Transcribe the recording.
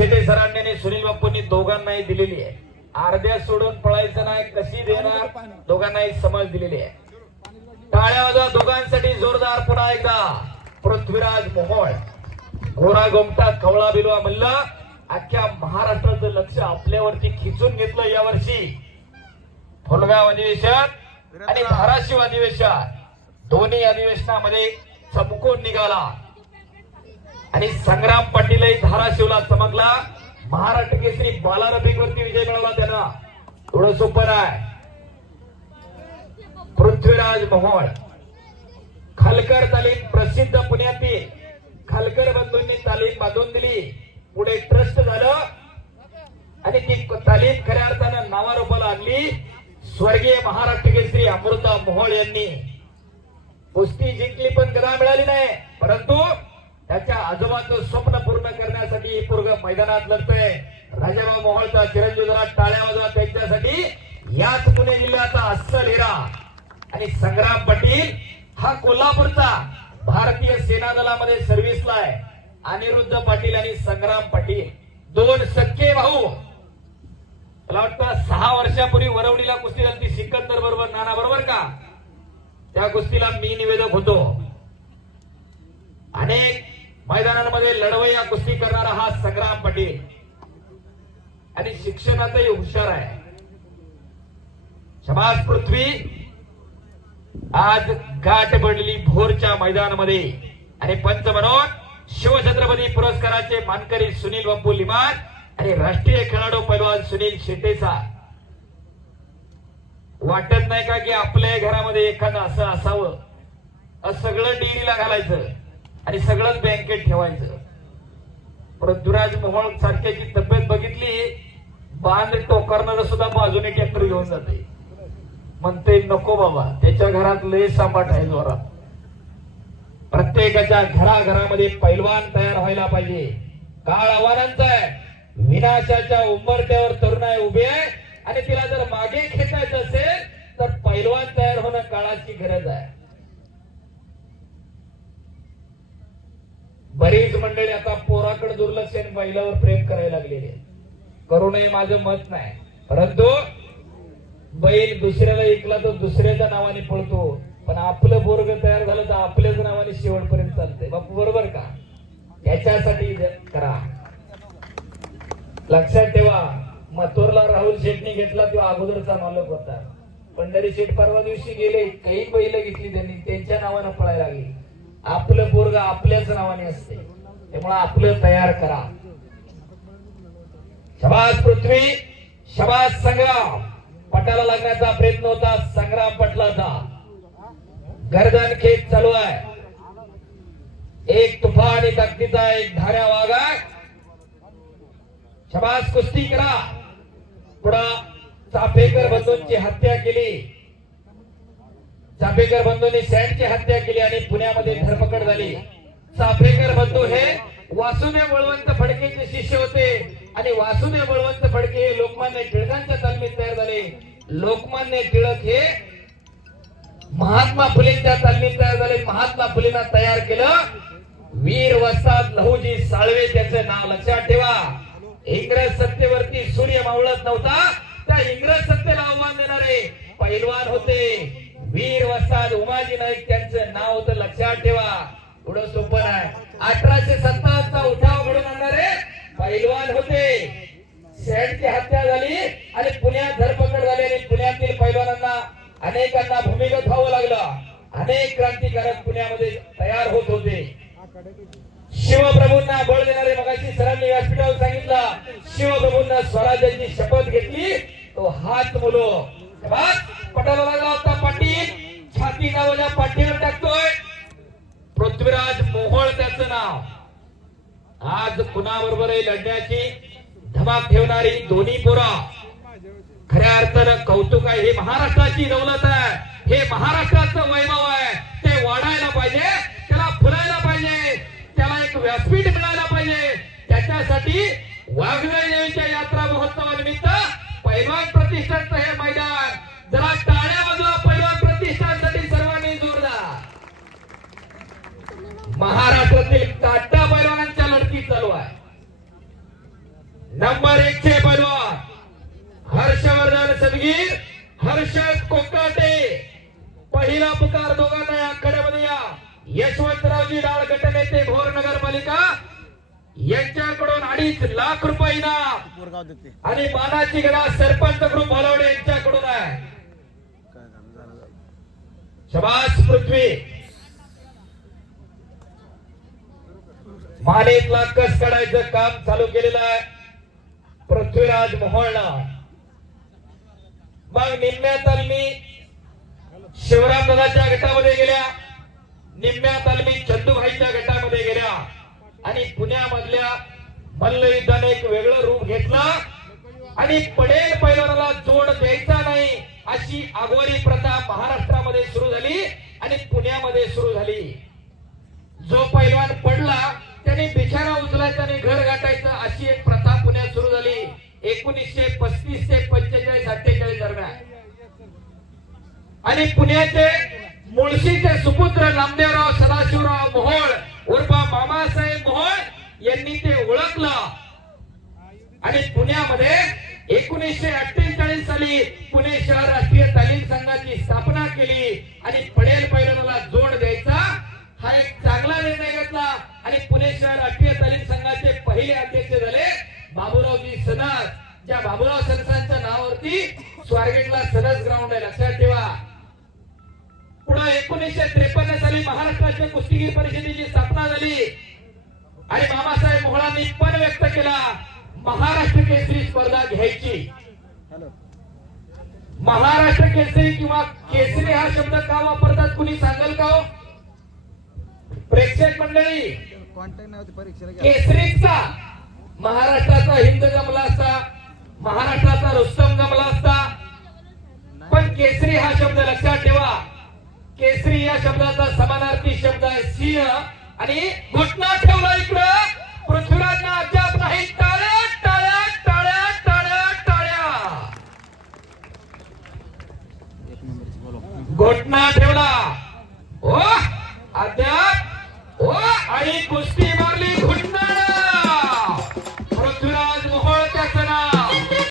शेटे सरांनी आणि सुनील बाप्पूंनी दोघांनाही दिलेली आहे. अर्ध्या सोडून पळायचं नाही कशी देणार दोघांनाही समज दिलेली आहे. टाळ्या वाजवा दोघांसाठी जोरदार पुन्हा एकदा पृथ्वीराज मोहोळ घोरा गोमटा कवळा बिलवा मल्ल अख्ख्या महाराष्ट्राचं लक्ष आपल्यावरती खिचून घेतलं या वर्षी फुलगाव अधिवेशन आणि धाराशिव अधिवेशन दोन्ही अधिवेशनामध्ये चमकून निघाला. आणि संग्राम पाटीलही धाराशिवला चमकला. महाराष्ट्र केसरी बालारफिकवरती विजय मिळवला त्यांना. थोडं सोपं आहे पृथ्वीराज मोहोळ. खालकर तालीम प्रसिद्ध पुण्यातील खालकर बंधूंनी तालीम बांधून दिली. पुढे ट्रस्ट झालं. आणि ती तालीम खऱ्या अर्थानं नावारूपाला आणली. स्वर्गीय महाराष्ट्र केसरी अमृता मोहोळ यांनी. कुस्ती जिंकली पण गदा मिळाली आजोबाचं स्वप्न पूर्ण करण्यासाठी ही पोरग मैदानात लढतंय. राजाभाऊ मोहळचा चिरंजीवरा टाळ्या वाजवा त्यांच्यासाठी. याच पुणे जिल्ह्याचा अस्सल हिरा आणि संग्राम पाटील हा कोल्हापूरचा भारतीय सेना दलामध्ये सर्व्हिसला आहे. अनिरुद्ध पाटील आणि संग्राम पाटील. दोन सख्खे भाऊ. मला वाटतं सहा वर्षापूर्वी वरवडीला कुस्ती झाली ती सिकंदर बरोबर नाना बरोबर का? त्या कुस्तीला मी निवेदक होतो अनेक लढवय्या कुस्ती करणारा हा संग्राम पटेल. आणि शिक्षणातही हुशार आहे. शबाज पृथ्वी आज गाठ पडली भोरच्या मैदानामध्ये. आणि पंच म्हणून शिवछत्रपती पुरस्काराचे मानकरी सुनील बापू लिमान आणि राष्ट्रीय खेळाडू पैलवान सुनील शेटेचा. वाटत नाही का की आपल्या घरामध्ये एखादं असं असावं? सगळं डेअरीला घालायचं आणि सगळंच बँकेत ठेवायचं. पृथ्वीराज मोहोळ सारख्याची तब्येत बघितली बांध टोकारणार सुद्धा बाजूने ट्रॅक्टर घेऊन जाते. म्हणते नको बाबा त्याच्या घरात लय सांभाट आहे जोरात. प्रत्येकाच्या घराघरामध्ये पैलवान तयार व्हायला पाहिजे. काळ आव्हानांचा आहे. विनाशाच्या उंबरट्यावर तरुणाई उभी आहे. आणि तिला जर मागे खेचायचं असेल तर पैलवान तयार होणं काळाची गरज आहे. पोराकडे दुर्लक्ष आणि बैलावर प्रेम करायला लागलेले करू नये माझं मत नाही. परंतु बैल दुसऱ्याला ऐकला तर दुसऱ्याच्या नावाने पळतो. पण आपलं बोर्ग तयार झालं तर आपल्याच नावाने शेवटपर्यंत चालतंय. बापू बरोबर का? त्याच्यासाठी करा. लक्षात ठेवा मथुरला राहुल शेटने घेतला तो अगोदरचा मालक होता. पंढरी शेठ परवा दिवशी गेले काही बैल घेतली त्यांनी त्यांच्या नावानं पळायला लागली. आपलं बोर्ग आपल्याच नावाने असते त्यामुळे आपलं तयार करा. शबाज पृथ्वी शबाज संग्राम. पटाला लागण्याचा प्रयत्न होता संग्राम पटलाचा गर्दन खेच चालू आहे. एक तुफानी ताकदीचा एक धाऱ्या वागा शबाज कुस्ती करा. पुढा चाफेकर बंधूंची हत्या केली. चाफेकर बंधूंनी सॅनची हत्या केली आणि पुण्यामध्ये धरपकड झाली. चाफेकर बंधू हे वासुने बळवंत फडकेचे शिष्य होते. आणि वासुने बळवंत फडके हे लोकमान्य टिळकांच्या तालमीत तयार झाले. लोकमान्य टिळक हे महात्मा फुलेंच्या तालमीत तयार झाले. महात्मा फुलेंना तयार केलं. वीर वस्ताद लहुजी साळवे त्याचे नाव लक्षात ठेवा. इंग्रज सत्तेवरती सूर्य मावळत नव्हता. त्या इंग्रज सत्तेला आव्हान देणारे पैलवान होते. वीर वस्ताद उमाजी नाईक त्यांचं नाव होतं लक्षात ठेवा. थोडं सोपं आहे. अठराशे सत्तावन्नचा उठाव घडून आणणारे पैलवान होते. सॅडची हत्या झाली आणि पुण्यात धरपकड झाली आणि पुण्यातील पैलवानांना अनेकांना भूमिगत व्हावं लागलं. अनेक क्रांतिकारक पुण्यामध्ये तयार होत होते. शिवप्रभूंना बळ देणारे मगाशी सरांनी व्यासपीठावर सांगितलं. शिवप्रभूंना स्वराज्याची शपथ घेतली. तो हात मुलो. पटाला लागला होता पाटील. छाती नावाच्या पाठीवर टाकतो. पृथ्वीराज मोहोळ त्याचं नाव. आज कुणाबरोबर लढण्याची धमाक ठेवणारी दोन्ही पोरा? खऱ्या अर्थानं कौतुक आहे. हे महाराष्ट्राची दौलत आहे. हे महाराष्ट्राचं वैभव आहे. ते वाढायला पाहिजे त्याला फुलायला पाहिजे त्याला एक व्यासपीठ मिळायला पाहिजे. त्याच्यासाठी वाघजाई देवीच्या यात्रा महोत्सवानिमित्त पैलवान प्रतिष्ठानचं हे मैदान जरा टाळ्या बाजूला महाराष्ट्रातील काटा पैलवानांच्या लढती चालू आहे. नंबर एक चे पैलवान हर्षवर्धन सदगीर हर्षद कोकाटे. पहिला पुकार दोघांना या आखाड्यामध्ये या. यशवंतरावजी डाळ गटनेते भोर नगरपालिका यांच्याकडून अडीच लाख रुपये इनाम. आणि मानाची गदा सरपंच ग्रुप भलवडे यांच्याकडून आहे. शबास पृथ्वी. मानेतला कस काढायचं? काम चालू केलेलं आहे. पृथ्वीराज मोहोळनं मग निम्म्या तालमी शिवराम दादाच्या गटामध्ये गेल्या. निम्म्या तालमी चंदूभाईच्या गटामध्ये गेल्या. आणि पुण्यामधल्या मल्लयुद्धाने एक वेगळं रूप घेतलं. आणि पडेल पैलवानाला जोड द्यायचा नाही अशी आगोरी प्रथा महाराष्ट्रामध्ये सुरू झाली आणि पुण्यामध्ये सुरू झाली. जो पैलवान त्यांनी बिछारा उचलायचा आणि घर गाठायचं अशी एक प्रथा पुण्यात सुरू झाली. एकोणीसशे पस्तीस ते पंचेचाळीस अठ्ठेचाळीस दरम्यान. आणि पुण्याचे मुळशीचे सुपुत्र नामदेवराव सदाशिवराव मोहोळ उर्फ मामासाहेब मोहोळ यांनी ते ओळखलं. आणि पुण्यामध्ये एकोणीसशे अठ्ठेचाळीस साली पुणे शहर राष्ट्रीय तालीम संघाची स्थापना केली. आणि पडेल पैलवानाला जोड द्यायचा हा एक चांगला निर्णय घेतला आणि पुणे शहर राष्ट्रीय तालीम संघाचे पहिले अध्यक्ष झाले बाबूरावजी सनस. ज्या बाबूराव सनसांच्या नावावरती स्वारगेटला सनस ग्राउंड आहे. लक्षात ठेवा. पुढे एकोणीसशे त्रेपन्न साली महाराष्ट्राच्या कुस्तीगीर परिषदेची स्थापना झाली. आणि बाबासाहेब मोहळांनी पण व्यक्त केला. महाराष्ट्र केसरी स्पर्धा घ्यायची. महाराष्ट्र केसरी किंवा केसरी हा शब्द का वापरतात? कुणी सांगाल का हो? प्रेक्षक मंडळी केसरीचा महाराष्ट्राचा हिंद जमला असता महाराष्ट्राचा रुस्तम जमला असता. पण केसरी हा शब्द लक्षात ठेवा. केसरी या शब्दाचा समानार्थी शब्द आहे सिंह. आणि घुटना ठेवला इकडं. पृथ्वीराजना अद्याप नाही. टाळ्या टाळ्या टाळ्या टाळ्या टाळ्या. घोटना ठेवला